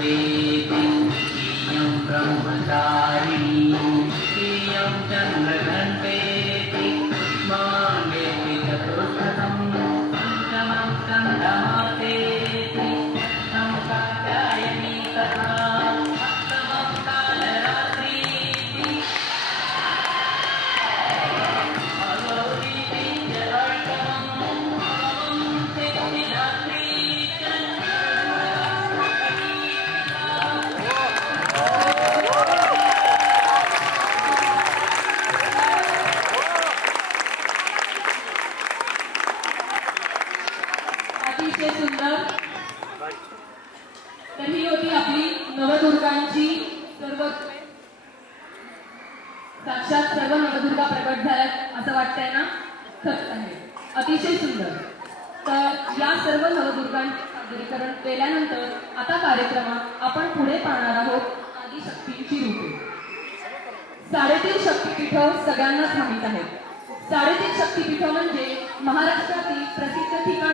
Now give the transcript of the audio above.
वेति इयं ब्रह्मचारिणी इयं चन्द्रघण्टेति माङ्गेति चतुष्टकं पञ्चमं स्कन्धमासेति तं कात्यायनी तथा सप्तमं कालरात्रीति अगौरीति च अष्टमं नवमं सिद्धिदात्री च अतिशय सुंदर। तर ही होती आपली नवदुर्गांची साक्षात सर्व नवदुर्गा प्रकट झाल्यात असं वाटतंय ना? खरंच आहे, अतिशय सुंदर। तर या सर्व नवदुर्गांचे सादरीकरण केल्यानंतर आता कार्यक्रमात आपण पुढे पाहणार आहोत आदिशक्तींची रूपे। 3.5 शक्तिपीठ सगळ्यांनाच माहीत आहेत। 3.5 शक्तिपीठ म्हणजे महाराष्ट्रातील प्रसिद्ध ठिकाण